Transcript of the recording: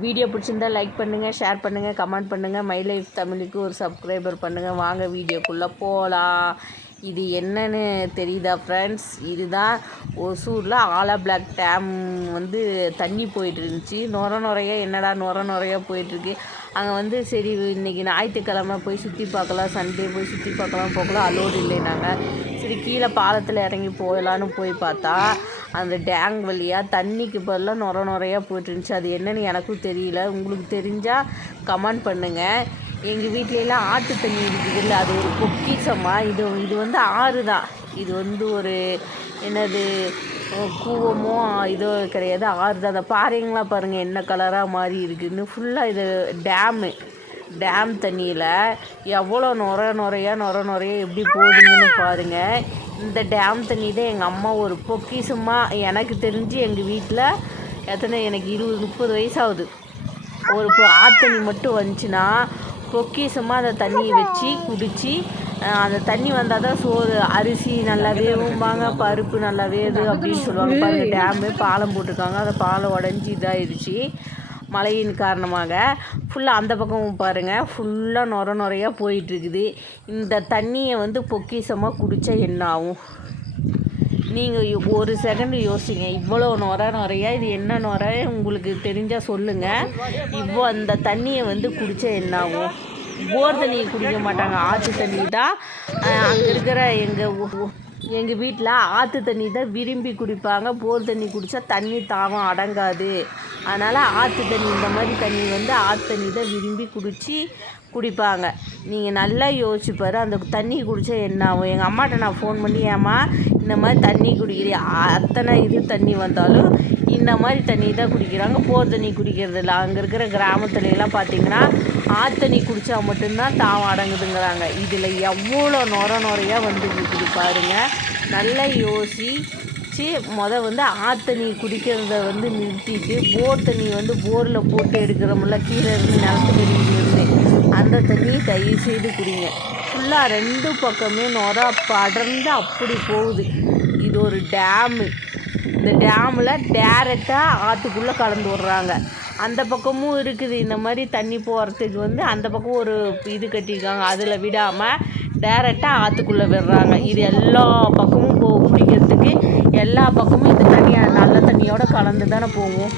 Video பிடிச்சிருந்தா like பண்ணுங்கள் share பண்ணுங்கள் கமெண்ட் பண்ணுங்கள் மை லைஃப் தமிழுக்கு ஒரு சப்ஸ்கிரைபர் பண்ணுங்கள் வாங்க வீடியோக்குள்ளே போகலாம் இது என்னன்னு தெரியுதா ஃப்ரெண்ட்ஸ் இதுதான் ஒசூரில் ஆலா பிளாக் டேம் வந்து தண்ணி போயிட்டு இருந்துச்சு நுர நுறைய என்னடா நுர நுறையா போயிட்டுருக்கு. அங்கே வந்து சரி இன்றைக்கி ஞாயிற்றுக்கிழமை போய் சுற்றி பார்க்கலாம் சண்டே போய் சுற்றி பார்க்கலாம் போகலாம். அலோடு இல்லைனாங்க சரி கீழே பாலத்தில் இறங்கி போகலான்னு போய் பார்த்தா அந்த டேங் வழியாக தண்ணிக்கு பதிலாக நுர நுறையாக போயிட்டுருந்துச்சு. அது என்னென்னு எனக்கும் தெரியல. உங்களுக்கு தெரிஞ்சால் கமெண்ட் பண்ணுங்கள் எங்கள் வீட்லலாம் ஆட்டு தண்ணி இருக்குதுல்ல அது ஒரு பொக்கிசமாக இது இது வந்து ஆறு தான். இது வந்து ஒரு என்னது கூவமோ இதோ கிடையாது. ஆறு தான். அந்த பாறைங்களா பாருங்கள் என்ன கலராக மாறி இருக்குதுன்னு ஃபுல்லாக இது டேமு. டேம் தண்ணியில் எவ்வளோ நுர நுறையா நுர நுறையா எப்படி போகுதுங்கன்னு பாருங்கள் இந்த டேம் தண்ணி தான் எங்கள் அம்மா ஒரு பொக்கிஷமாக எனக்கு தெரிஞ்சு எங்கள் வீட்டில் எத்தனை எனக்கு இருபது முப்பது வயசாகுது. ஒரு ஆத்தண்ணி மட்டும் வந்துச்சுன்னா பொக்கிசமாக அந்த தண்ணியை வச்சு குடித்து அந்த தண்ணி வந்தால் தான் சோறு அரிசி நல்லா வேகும்பாங்க பருப்பு நல்லா வேது அப்படின்னு சொல்லுவாங்க. பாருங்கள் டேமு பாலம் போட்டிருக்காங்க. அந்த பாலம் உடஞ்சி இதாகிடுச்சு மழையின் காரணமாக ஃபுல்லாக அந்த பக்கமும் பாருங்கள் ஃபுல்லாக நுர நுறையாக போயிட்டுருக்குது. இந்த தண்ணியை வந்து பொக்கிஷமாக குடித்தா என்ன ஆகும்? நீங்கள் ஒரு செகண்ட் யோசிங்க. இவ்வளோ நுர நுறையா இது என்ன நுர உங்களுக்கு தெரிஞ்சால் சொல்லுங்கள் இப்போ அந்த தண்ணியை வந்து குடித்தா என்ன ஆகும்? போர் தண்ணியை குடிக்க மாட்டாங்க. ஆற்று தண்ணி தான். அங்கே இருக்கிற எங்கள் எங்கள் வீட்டில் ஆற்று தண்ணி தான் விரும்பி குடிப்பாங்க. போர் தண்ணி குடித்தா தண்ணி தாவம் அடங்காது. அதனால் ஆற்று தண்ணி இந்த மாதிரி தண்ணி வந்து ஆற்று தண்ணி தான் விரும்பி குடித்து குடிப்பாங்க. நீங்கள் நல்லா யோசிச்சு பாரு அந்த தண்ணி குடித்தா என்ன ஆகும்? எங்கள் அம்மாட்ட நான் ஃபோன் பண்ணி ஏம்மா இந்த மாதிரி தண்ணி குடிக்கிறீ அத்தனை இது தண்ணி வந்தாலும் இந்த மாதிரி தண்ணி தான் குடிக்கிறாங்க. போர் தண்ணி குடிக்கிறது இல்லை. அங்கே இருக்கிற கிராமத்துலலாம் பார்த்தீங்கன்னா ஆத்தண்ணி குடித்தா மட்டும்தான் தாவம் அடங்குதுங்கிறாங்க. இதில் எவ்வளோ நுர நுறையா வந்து பாருங்கள் நல்லா யோசி வச்சு முத வந்து ஆத்தண்ணி குடிக்கிறத வந்து நிறுத்திட்டு போர் தண்ணி வந்து போரில் போட்டு எடுக்கிறோம்ல கீழே இருந்து நிலத்துக்கு அந்த தண்ணியை தயவு செய்து குடிங்க. ஃபுல்லாக ரெண்டு பக்கமே நுர படர்ந்து அப்படி போகுது. இது ஒரு டேமு இந்த டேமில் டேரெக்டாக ஆற்றுக்குள்ளே கலந்து விட்றாங்க. அந்த பக்கமும் இருக்குது. இந்த மாதிரி தண்ணி போகிறதுக்கு வந்து அந்த பக்கம் ஒரு இது கட்டியிருக்காங்க. அதில் விடாமல் டேரெக்டாக ஆற்றுக்குள்ளே விடுறாங்க. இது எல்லா பக்கமும் போ குடிக்கிறதுக்கு எல்லா பக்கமும் இந்த தண்ணியை நல்ல தண்ணியோடு கலந்து தானே போகும்.